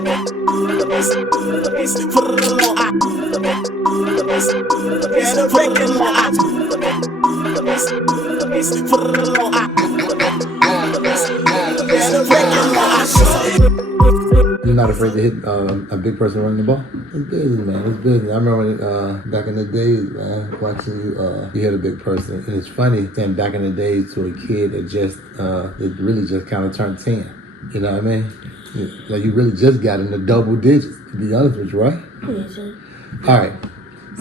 You're not afraid to hit a big person running the ball? It's business, man. It's business. I remember back in the days, man, watching you hit a big person. And it's funny saying back in the days to a kid that really just kind of turned 10. You know what I mean? Like you really just got in the double digits, to be honest with you, right? Yes, sir. All right.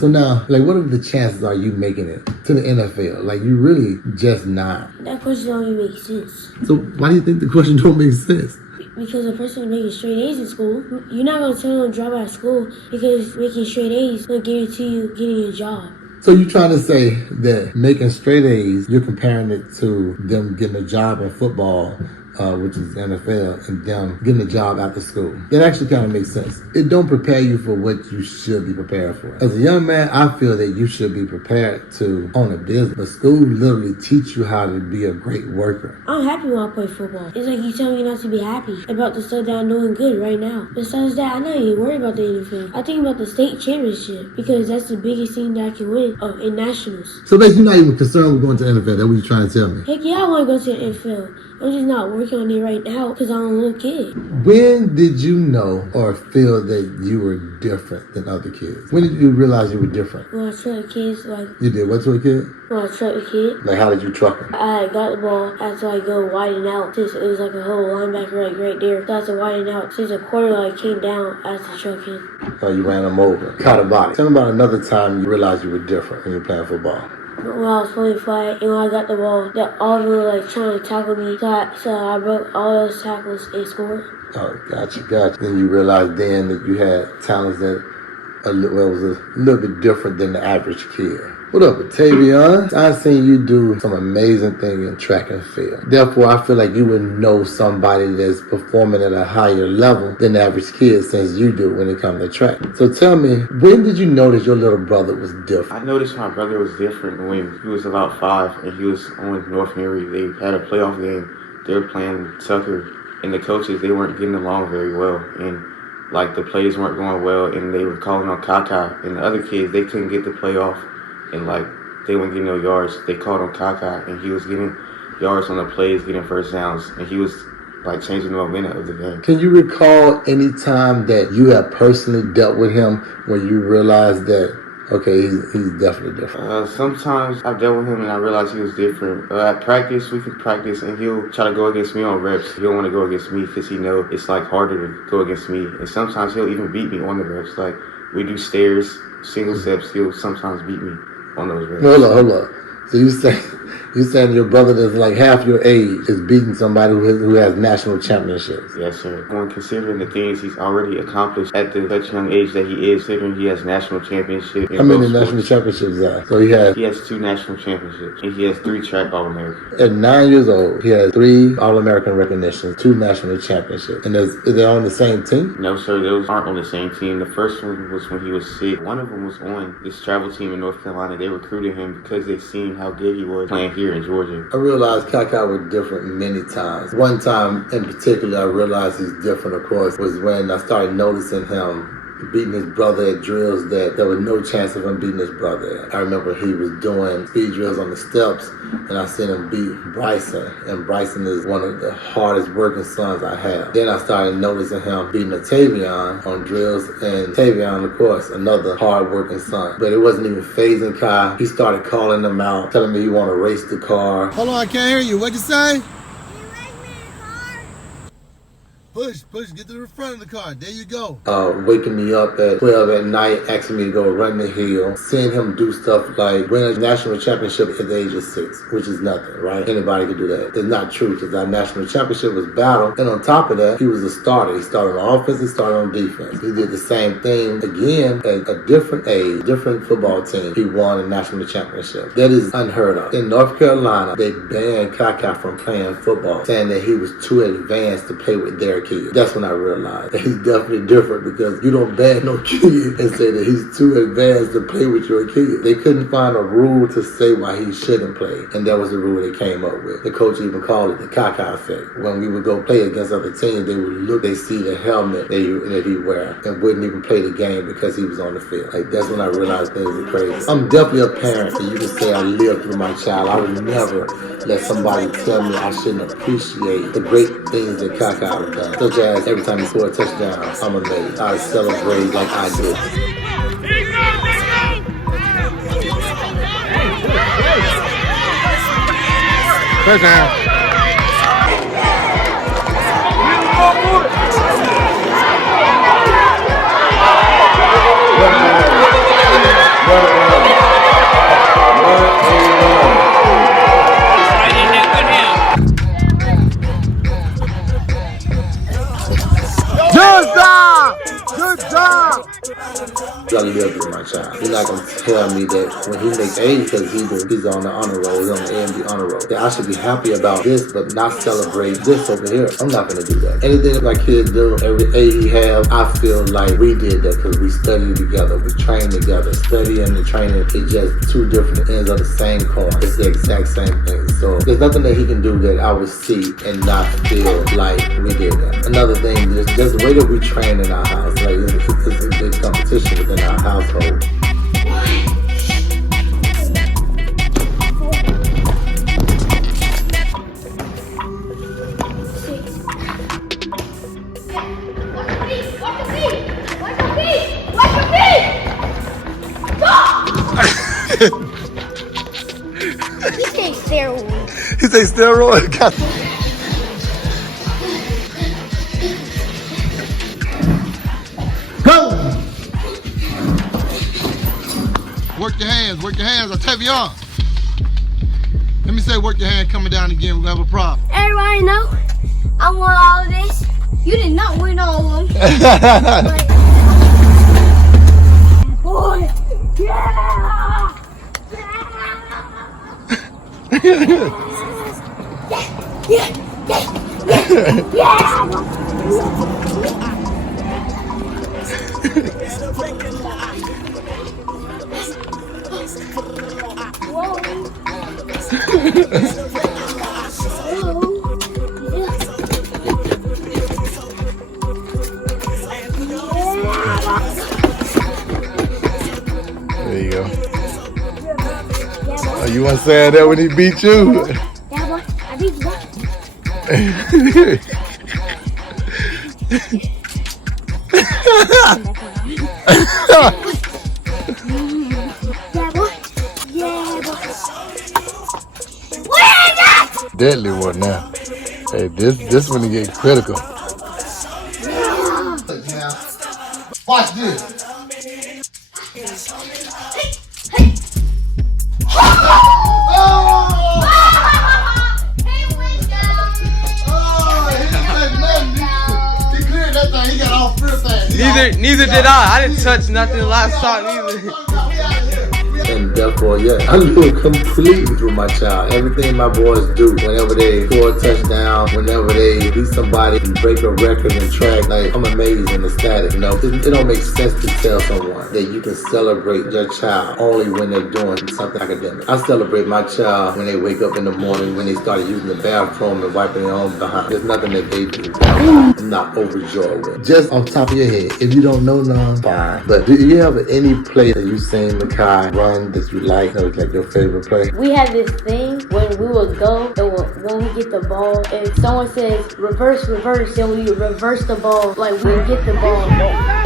So now, like, what are the chances are you making it to the NFL? Like, you really just not. That question don't even make sense. So why do you think the question don't make sense? Because a person is making straight A's in school, you're not going to tell them to drop out of school because making straight A's will guarantee you getting a job. So you're trying to say that making straight A's, you're comparing it to them getting a job in football, which is NFL, and them getting a job after school. It actually kind of makes sense. It don't prepare you for what you should be prepared for. As a young man, I feel that you should be prepared to own a business. But school literally teach you how to be a great worker. I'm happy when I play football. It's like you tell me not to be happy about the stuff that I'm doing good right now. Besides that, I'm not even worried about the NFL. I think about the state championship because that's the biggest thing that I can win in nationals. So basically, you're not even concerned with going to the NFL. That's what you're trying to tell me. Heck yeah, I want to go to the NFL. I'm just not working on it right now because I'm a little kid. When did you know or feel that you were different than other kids? When did you realize you were different? When I truck kids, You did what to a kid? When I truck a kid. Like, how did you truck him? I got the ball after I go widen out. Since it was like a whole linebacker right there. So I had to widen out. Since the quarter came down, I had to truck him. Oh, you ran him over. Caught a body. Tell me about another time you realized you were different when you were playing football. When I was playing flag and when I got the ball, all of them were trying to tackle me. So I broke all those tackles and scored. Oh, gotcha. Then you realized then that you had talents that was a little bit different than the average kid. What up, Altaveon? I've seen you do some amazing things in track and field. Therefore, I feel like you would know somebody that's performing at a higher level than the average kid since you do when it comes to track. So tell me, when did you notice your little brother was different? I noticed my brother was different when he was about 5 and he was on North Henry. They had a playoff game. They were playing Tucker, and the coaches, they weren't getting along very well. And the plays weren't going well, and they were calling on Kaka. And the other kids, they couldn't get the playoff. And they wouldn't get no yards. They called on Kaka, and he was getting yards on the plays, getting first downs, and he was changing the momentum of the game. Can you recall any time that you have personally dealt with him when you realized that, okay, he's definitely different? Sometimes I've dealt with him and I realized he was different. At practice, we could practice, and he'll try to go against me on reps. He don't want to go against me because he know it's harder to go against me. And sometimes he'll even beat me on the reps. We do stairs, single steps. He'll sometimes beat me on those reps. Hold up. So you saying your brother that's half your age is beating somebody who has national championships? Yes, sir. When considering the things he's already accomplished at such young age that he is, considering he has national championships. How many national championships are? So he has 2 national championships, and he has 3 track All-Americans. At 9 years old, he has 3 All-American recognitions, 2 national championships. And is they on the same team? No, sir. Those aren't on the same team. The first one was when he was 6. One of them was on this travel team in North Carolina. They recruited him because they seen how good he was playing here in Georgia. I realized Kaka was different many times. One time in particular I realized he's different, of course, was when I started noticing him beating his brother at drills that there was no chance of him beating his brother. I remember he was doing speed drills on the steps, and I seen him beat Bryson, and Bryson is one of the hardest working sons I have. Then I started noticing him beating Altaveon on drills, and Altaveon, of course, another hard working son. But it wasn't even phasing Kai. He started calling him out, telling me he want to race the car. Hold on, I can't hear you. What'd you say? Push, get to the front of the car. There you go. Waking me up at 12 at night, asking me to go run the hill. Seeing him do stuff like win a national championship at the age of 6, which is nothing, right? Anybody could do that. It's not true because our national championship was battle. And on top of that, he was a starter. He started on offense, he started on defense. He did the same thing again at a different age, different football team. He won a national championship. That is unheard of. In North Carolina, they banned Kaka from playing football, saying that he was too advanced to play with their kids. kid. That's when I realized that he's definitely different, because you don't ban no kid and say that he's too advanced to play with your kid. They couldn't find a rule to say why he shouldn't play, and that was the rule they came up with. The coach even called it the Kaka effect. When we would go play against other teams, they would look, they see the helmet that he wear, and wouldn't even play the game because he was on the field. Like, that's when I realized things were crazy. I'm definitely a parent, and you can say I lived through my child. I would never let somebody tell me I shouldn't appreciate the great things that Kaka have done. Such as every time he scored a touchdown, I'm amazed. I celebrate like I did. Touchdown. Good job! Good job! I lived with my child. You're not going to tell me that when he makes A, because he's on the honor roll, he's on the A&B honor roll, that I should be happy about this but not celebrate this over here. I'm not going to do that. Anything that my kids do, every A he have, I feel like we did that because we studied together, we trained together. Studying and training is just two different ends of the same coin. It's the exact same thing. So there's nothing that he can do that I would see and not feel like we did that. Another thing is just the way that we train in our house. Like, it's a big competition within our household. He say steroid. Go! Work your hands, Altaveon. Let me say work your hand coming down again, we'll have a problem. Everybody know I won all of this. You did not win all of them. Boy, yeah! There you go. Oh, you want to say that when he beat you? Yeah, boy, I beat you. Yeah, boy. Yeah, boy. What is that? Deadly one now. Hey, this one to get critical. Watch this. Neither did I. I didn't touch nothing last shot either. And therefore, yeah, I live completely through my child. Everything my boys do, whenever they score a touchdown, whenever they beat somebody and break a record in track, like, I'm amazed and ecstatic. You know, it don't make sense to tell someone that you can celebrate your child only when they're doing something academic. I celebrate my child when they wake up in the morning, when they start using the bathroom and wiping their own behind. There's nothing that they do I'm not overjoyed with. Just on top of your head, if you don't know none, fine. But do you have any play that you've seen Mekhi run that you like, that was like your favorite play? We had this thing when we would go, and when we get the ball, if someone says reverse, then we reverse the ball, like we get the ball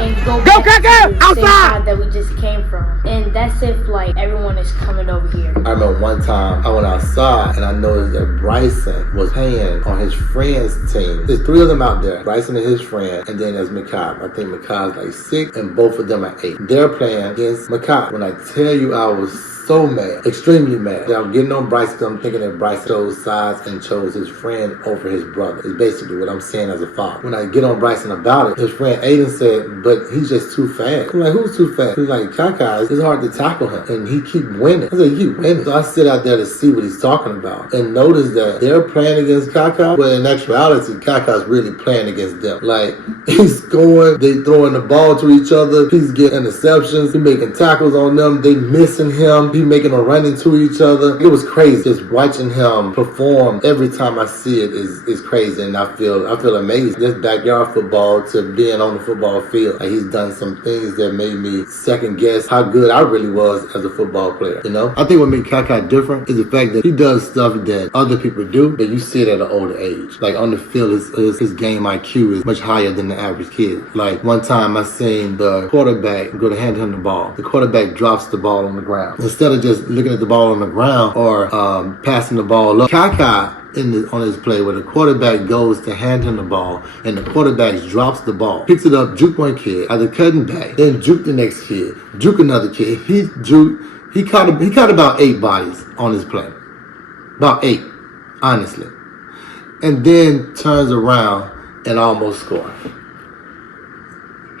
and go back to the same side that we just came from. And that's if like everyone is coming over here. I remember one time I went outside and I noticed that Bryson was playing on his friend's team. There's three of them out there, Bryson and his friend, and then there's Mekhi. I think Mekhi's like 6 and both of them are 8. They're playing against Mekhi. When I tell you I was so mad, extremely mad. I'm getting on Bryce because I'm thinking that Bryce chose sides and chose his friend over his brother. It's basically what I'm saying as a father. When I get on Bryson about it, his friend Aiden said, but but he's just too fast. I'm like, who's too fast? He's like, Khi'Khi, it's hard to tackle him, and he keep winning. I said, he keep winning. So I sit out there to see what he's talking about, and notice that they're playing against Khi'Khi, but in actuality, Khi'Khi's really playing against them. Like, he's scoring, they throwing the ball to each other, he's getting interceptions, he making tackles on them, they missing him, he making them run into each other. It was crazy. Just watching him perform every time I see it is crazy, and I feel amazing. This backyard football to being on the football field, like, he's done some things that made me second guess how good I really was as a football player. You know, I think what made Khi'Khi different is the fact that he does stuff that other people do, but you see it at an older age. Like, on the field, his game IQ is much higher than the average kid. Like, one time I seen the quarterback go to hand him the ball. The quarterback drops the ball on the ground. Instead of just looking at the ball on the ground or passing the ball up, Khi'Khi on his play where the quarterback goes to hand him the ball and the quarterback drops the ball, picks it up, juke one kid, either cutting back, then juke the next kid, juke another kid. He caught about 8 bodies on his play. About 8, honestly. And then turns around and almost scores.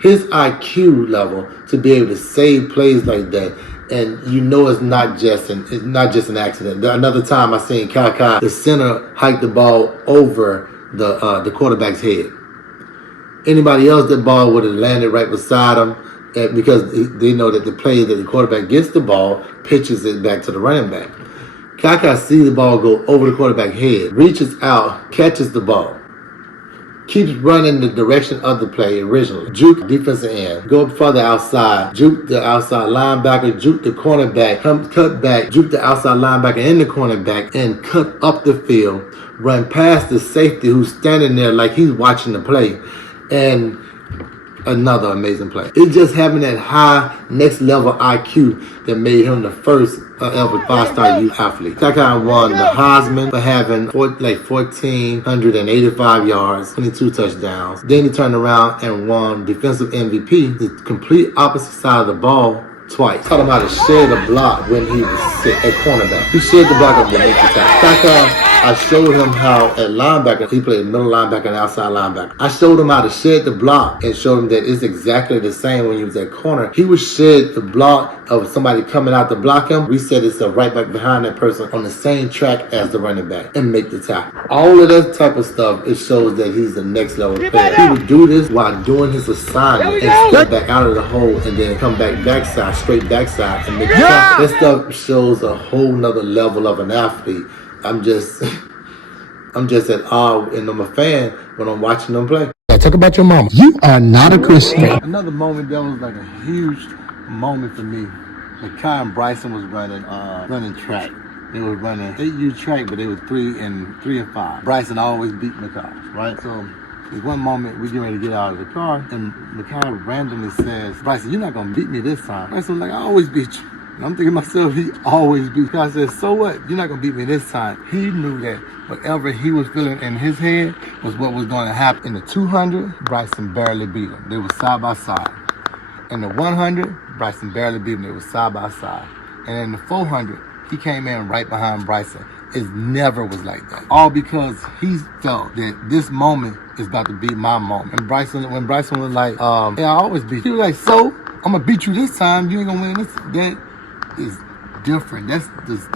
His IQ level to be able to save plays like that, and you know it's not just an accident. Another time I seen Khi'Khi, the center hike the ball over the quarterback's head. Anybody else, that ball would have landed right beside him, because they know that the play that the quarterback gets the ball, pitches it back to the running back. Khi'Khi sees the ball go over the quarterback's head, reaches out, catches the ball, keeps running the direction of the play originally. Juke defensive end, go further outside, juke the outside linebacker, juke the cornerback, cut back, juke the outside linebacker and the cornerback, and cut up the field, run past the safety who's standing there like he's watching the play, and another amazing play. It's just having that high next level IQ that made him the first ever 5-star youth athlete. Khi'Khi won the Heisman for having 1,485 yards, 22 touchdowns. Then he turned around and won defensive MVP, the complete opposite side of the ball, twice. Taught him how to shed a block when he was sick at cornerback. He shed the block up to make the tackle. Khi'Khi, I showed him how at linebacker, he played middle linebacker and outside linebacker. I showed him how to shed the block and showed him that it's exactly the same when he was at corner. He would shed the block of somebody coming out to block him, reset himself right back behind that person on the same track as the running back and make the tackle. All of that type of stuff, it shows that he's the next level player. He would do this while doing his assignment and step back out of the hole and then come backside, straight backside and make the tackle. That stuff shows a whole nother level of an athlete. I'm just at awe, and I'm a fan when I'm watching them play. Talk about your mama. You are not a Christian. Another moment that was like a huge moment for me. Mekhi and Bryson was running track. They were running 8U track, but they were 3 and 5. Bryson always beat Mekhi, right? So there's one moment we get ready to get out of the car, and Mekhi randomly says, "Bryson, you're not gonna beat me this time." Bryson was like, "I always beat you." And I'm thinking to myself, he always beat me. I said, "So what? You're not gonna beat me this time." He knew that whatever he was feeling in his head was what was going to happen. In the 200, Bryson barely beat him. They were side by side. In the 100, Bryson barely beat him. They were side by side. And in the 400, he came in right behind Bryson. It never was like that. All because he felt that this moment is about to be my moment. And when Bryson was like, "Yeah, I always beat you," he was like, "So I'm gonna beat you this time. You ain't gonna win this." That is different. That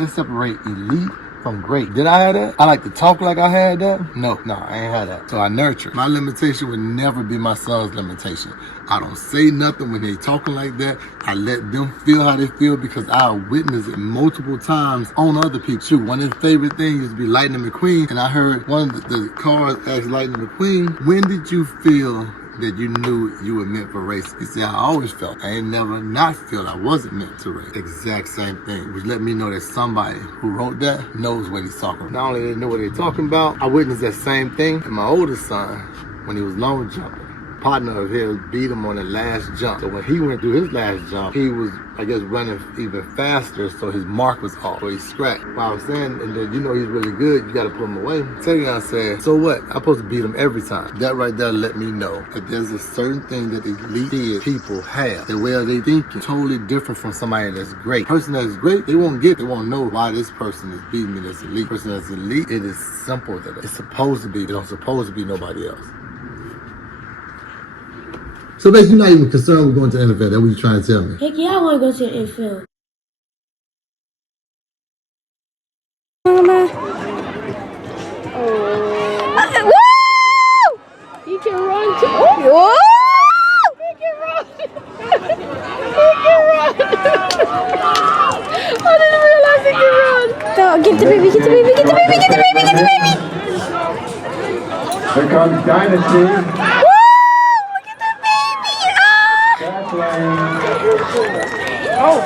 separate elite from great. Did I have that? I like to talk like I had that? No, I ain't had that. So I nurture. My limitation would never be my son's limitation. I don't say nothing when they talking like that. I let them feel how they feel because I witnessed it multiple times on other people. Shoot, one of his favorite things used to be Lightning McQueen, and I heard one of the cars ask Lightning McQueen, "When did you feel that you knew you were meant for racing?" He said, "I always felt. I ain't never not feel I wasn't meant to race." Exact same thing, which let me know that somebody who wrote that knows what he's talking about. Not only they know what they're talking about, I witnessed that same thing in my oldest son when he was long jumping. Partner of his beat him on the last jump. So when he went through his last jump, he was, I guess, running even faster, so his mark was off. So he scratched. What I was saying, and then you know he's really good, you gotta put him away. Tavion said, "So what? I'm supposed to beat him every time." That right there let me know that there's a certain thing that elite people have. The way they thinking totally different from somebody that's great. Person that's great, they won't know why this person is beating me that's elite. Person that's elite, it is simple that it's supposed to be. It don't supposed to be nobody else. So basically, you're not even concerned with going to the NFL. That's what you're trying to tell me. Heck yeah, I want to go to the NFL. He can run too. Whoa! He can run. He can run. I didn't realize he can run. Go, get the baby, get the baby, get the baby, get the baby, get the baby. Here comes Dynasty. Woo! Look at the baby. Oh.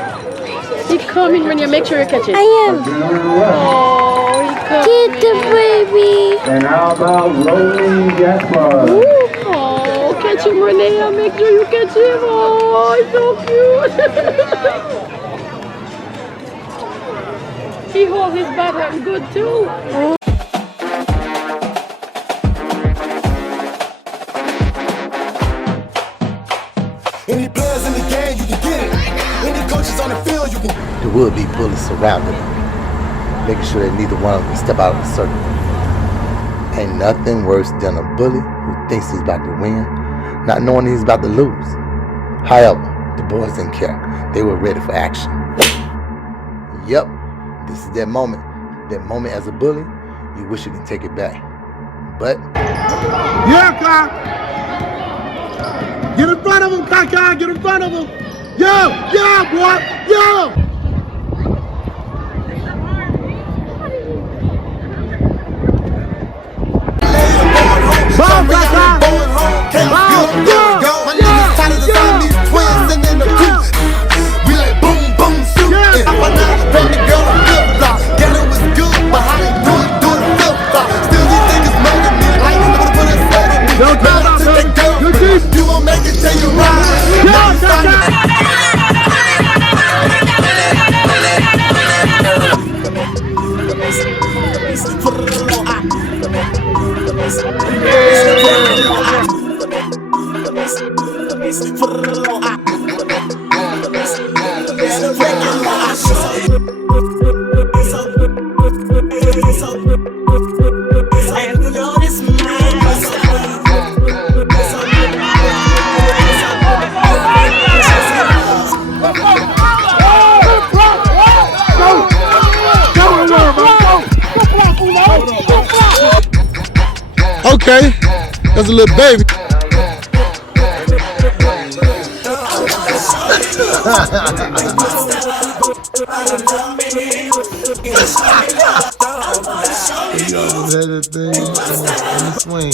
Keep coming when you make sure you catch it. I am. Oh, he coming. Get the baby. And how about Rolling Jasper? Oh, catch him, Renee. Make sure you catch him. Oh, he's so cute. He holds his butt good too. Any players in the game, you can get it. Any coaches on the field, you can. The would-be bullies surrounding them, making sure that neither one of them step out of the circle. Ain't nothing worse than a bully who thinks he's about to win, not knowing he's about to lose. However, the boys didn't care. They were ready for action. Yep, this is that moment. That moment as a bully, you wish you could take it back. But... Yeah, Kyle! Get in front of him, Kyle! Get in front of him! Yo! Yo, boy! Yo! Ball, Kaka! Ball, go! My niggas tired of the zombies, twins, and in the coop. We like boom, boom, shoot. And up and down, bring the girl on flip flop. Yeah, it was good, but how they do it flip flop. Still these niggas murder me, like they wanna put a soul in me. Now to the girlfriend, you gon' make it till you ride. Now it's time to... Okay, that's a little baby. Yo, that thing on the swing.